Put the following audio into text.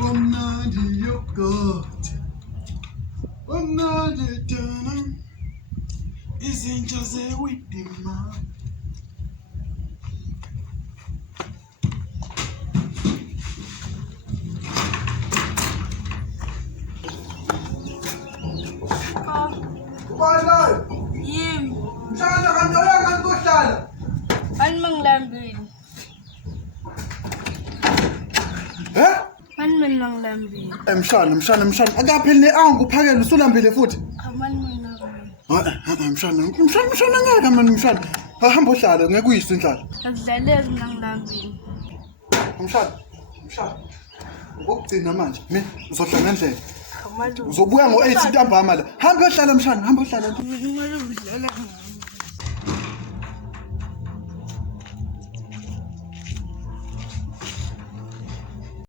Umnandi yogurt. Umnandi dana. Izinto zewidima. Kubalay. Yim. Mshana kantoya kantohlala. Ano mang lambing? Ano man lang lambing? Mshana. Akapheli ne-angu phakela usulambile futhi. Aman man lambing. Mshana ngeke mani mshana. Hamba ohlala ngeke uyise indlala. Akudlaleki lang lambing. Mshana. Ukugcina manje. Mina uzohlala ngendlela. Amalu. Uzobuya ngo-8 ntambama la. Hamba ohlala mshana, hamba ohlala. Amalu udlala.